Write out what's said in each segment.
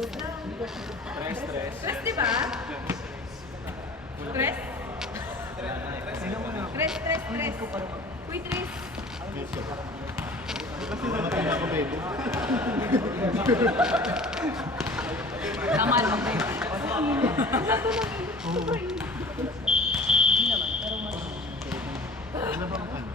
Tres, di ba? Tres? Tres. Uy, tres. Kasi namatay na ako, baby. Tama lang, babe. Ano bang ano?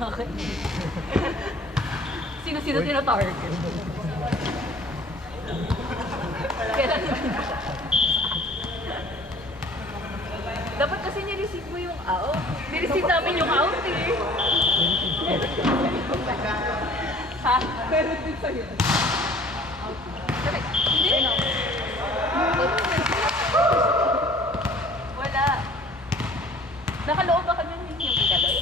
Okay. Sino-sino tinatarget? Kailan dapat kasi nireceive mo yung out. Nireceive namin yung out eh. Ha? Meron din sa'yo. Hindi? Wala. Nakaloob ba kami yung pagkaloy?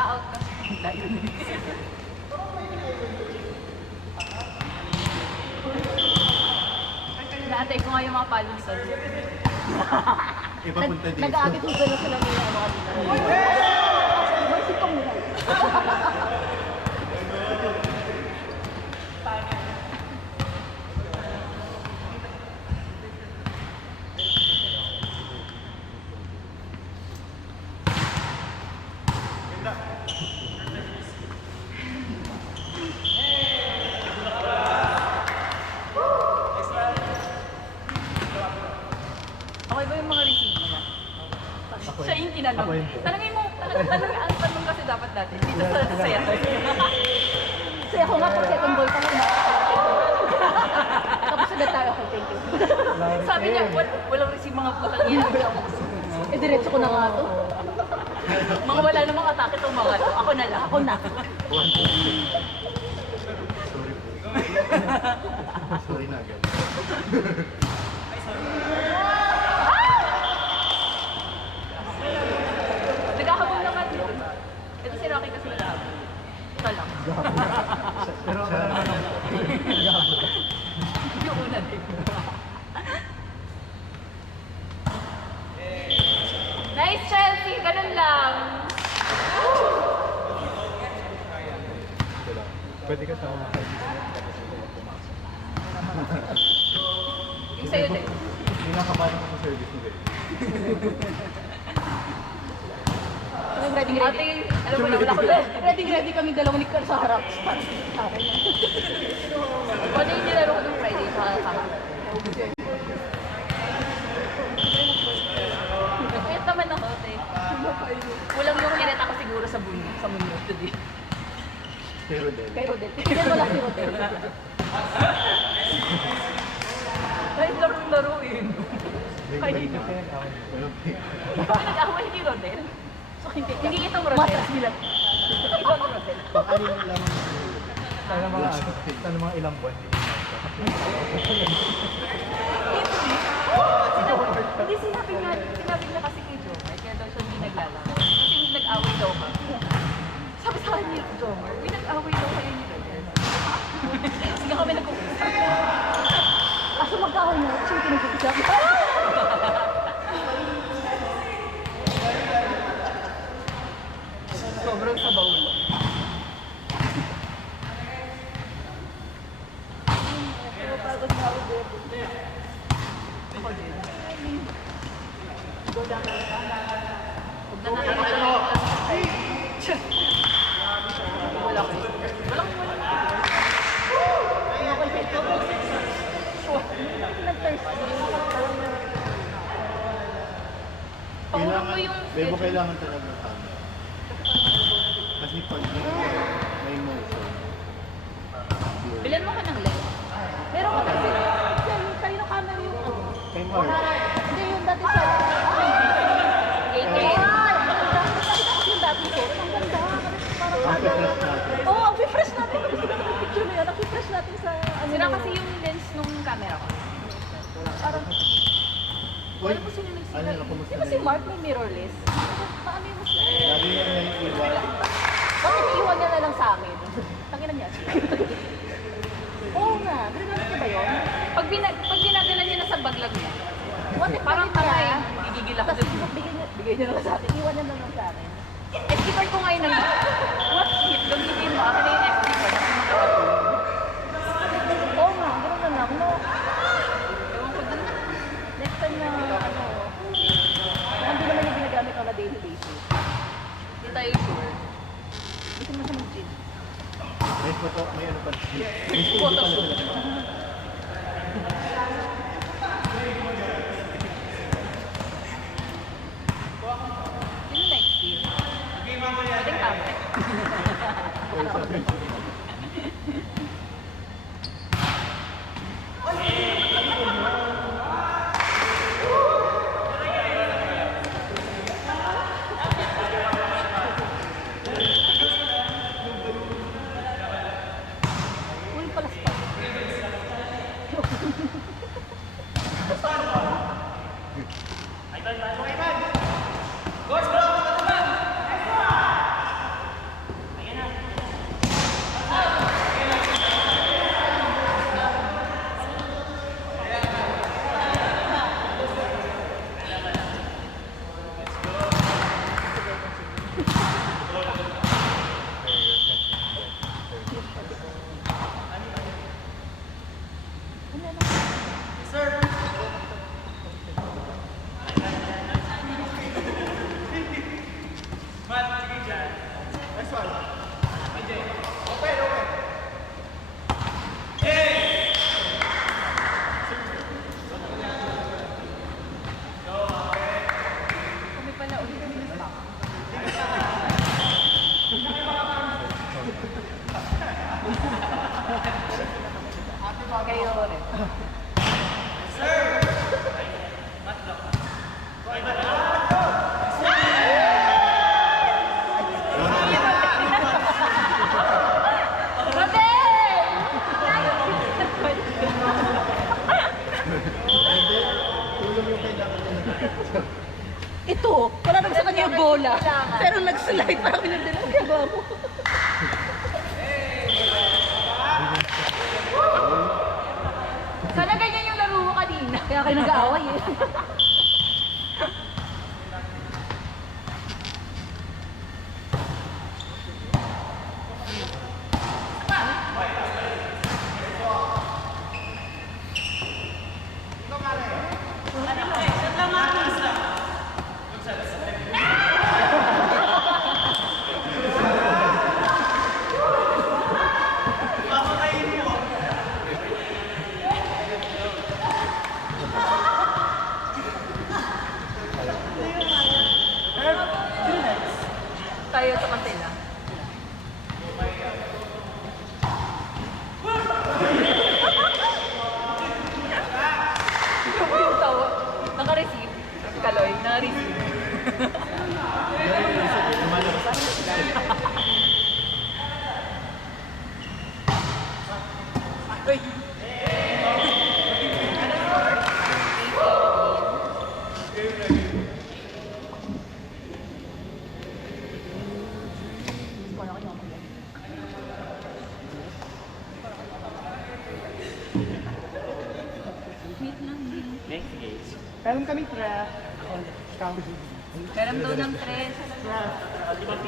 Out ka. Naantay ko nga yung mga palo sa Ipapunta dito. Nag-aagit ko na sila nila mga dito. May sitong nila. Okay ba yung mga receive nila? Siya yung tinanong. Tanongin mo, ang tanong kasi dapat natin. Dito sa saya. Kasi ako nga pag second ball pa lang tapos agad tayo ako, thank you. Sabi niya, walang receive mga putang yan. Eh, diretso ko na nga to. Mga wala namang atake itong mga to. Ako na lang, ako na. Sorry na agad. Naghahabol naman dito. Ito si Rocky kasi naghahabol. Ito lang. Pero siya naman ang Yung una din. Nice, Chelsea! Ganun lang. Pwede ka tama sa Yung sa'yo din. Hindi nakabalik ako sa service mo, baby. Ready, alam mo na, wala ko lang. Ready kami dalawa ni Carl sa harap. Ano yung nilaro ko ng Friday sa harap? Kaya naman ako, te. Kulang yung kinita ko siguro sa mundo today. Pero din. Kay Rodel. Tignan mo lang si Rodel. Kahit laro-laruin. Kahit hindi. Nag-away ni Rodel. So, hindi itong Rodel. Matas bilang. Ibang Rodel. Ano yung lamang Sana mga ilang buwan. Hindi sinabi niya kasi kay Jomar, kaya daw siya hindi naglalaro. Kasi nag-away daw ka. Sabi sa akin ni Jomar, may nag-away daw kayo ni Rodel. Sige kami nag-uusap. Aso mag-away na, siya yung pinag-uusap. Sobrang sabaw mo. Pagod na ako din. Ako din. Huwag na wala ko. Walang Pahulog mo yung Bebo, kailangan talaga ng tama. Kasi pag may motion, bilan mo ka ng lens. Meron ka kasi. Kanino camera yung kay Mark, hindi yung dati sa Mag-refresh natin. Oo, ang refresh natin. Gusto ko yung picture na yan. Ang refresh natin sa ano. Sira kasi yung lens nung camera ko. Parang, Uy, Alam mo sino nagsira? ano na, kumusta di ba na si yun? Mark may mirrorless? Paano yung Lagi niya na yung iwan. Bakit iwan niya na lang sa akin? Tanginan niya. Oo nga, ginamit niya ba yun? Pag ginagala niya na sa baglag niya, What if parang bakit tanga niya? eh. Gigigil ako Tapos dun. bigay niya na lang sa akin. Iwan niya na lang sa akin. FD card ko ngayon ng what shit? Gamitin mo. Akin na yung FD card. Kasi makakatulog. Oo nga, gano'n na lang. No, Ewan ko dun. next time na ano, hindi naman yung ginagamit on a daily basis. Hindi tayo sure. Gusto mo siya mag-gym. May photo, may ano pa. May studio Photo pa na shoot. sila. Sino next year? Pwedeng tama. Ay, sabi. Uy, palaspas. Kami pala ulit. Kayo rin. Tulong yung kailangan niya. Ito, wala nang sa kanya yung bola. Kailangan. Pero nag-slide, parang pinagdala ang gagawa mo. Sana ganyan yung laro mo kanina. Kaya kayo nag-aaway eh. Tayo sa kanila. Yung tawa. Naka-receive. Kaloy, naka-receive. Uy. Meron kami trap. Meron daw ng tres.